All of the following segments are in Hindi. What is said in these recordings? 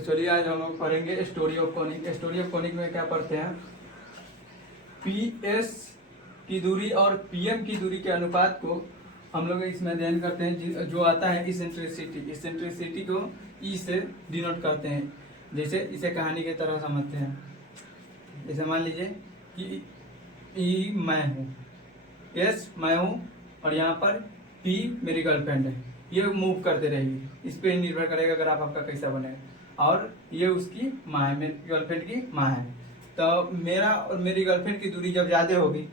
तो चलिए आज हम लोग पढ़ेंगे story of conic. Story of conic में क्या पढ़ते हैं, पीएस की दूरी और पीएम की दूरी के अनुपात को हम लोग इसमें अध्ययन करते हैं। जो आता है इसेंट्रिसिटी, इसेंट्रिसिटी को ई से डिनोट करते हैं। जैसे इसे कहानी की तरह समझते हैं। जैसे मान लीजिए कि ई मैं हूँ, एस मैं हूँ, और यहाँ पर पी मेरी गर्लफ्रेंड है। ये मूव करते रहेगी, इस पर निर्भर करेगा अगर आपका कैसा बनेगा। और ये उसकी माँ है, मेरी गर्लफ्रेंड की माँ है। तो मेरा और मेरी गर्लफ्रेंड की दूरी जब ज़्यादा होगी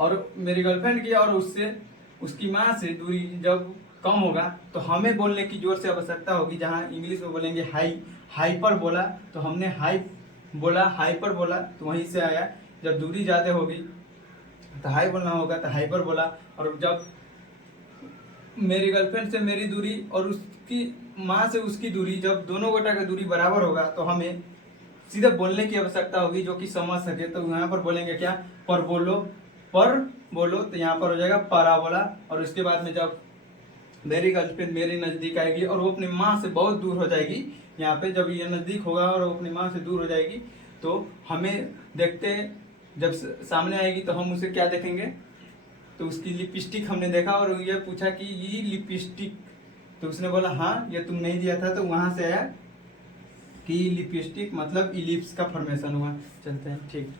और मेरी गर्लफ्रेंड की और उससे उसकी माँ से दूरी जब कम होगा, तो हमें बोलने की जोर से आवश्यकता होगी। जहाँ इंग्लिश में बोलेंगे हाई, हाइपर बोला तो हमने हाई बोला, हाइपर बोला तो वहीं से आया। जब दूरी ज़्यादा होगी तो हाई बोलना होगा, तो हाइपर बोला। और जब मेरी गर्लफ्रेंड से मेरी दूरी और उसकी माँ से उसकी दूरी, जब दोनों गोटा की दूरी बराबर होगा, तो हमें सीधे बोलने की आवश्यकता होगी जो कि समझ सके। तो यहाँ पर बोलेंगे क्या, पर बोलो, पर बोलो, तो यहाँ पर हो जाएगा पराबोला। और उसके बाद में जब मेरी गर्लफ्रेंड मेरे नज़दीक आएगी और वो अपनी माँ से बहुत दूर हो जाएगी, यहाँ पे जब ये नज़दीक होगा और वो अपनी माँ से दूर हो जाएगी, तो हमें देखते जब सामने आएगी तो हम उसे क्या देखेंगे, तो उसकी लिपस्टिक हमने देखा और ये पूछा कि ये लिपस्टिक, तो उसने बोला हाँ, ये तुम नहीं दिया था। तो वहाँ से आया कि लिपस्टिक मतलब इलिप्स का फॉर्मेशन हुआ। चलते हैं, ठीक।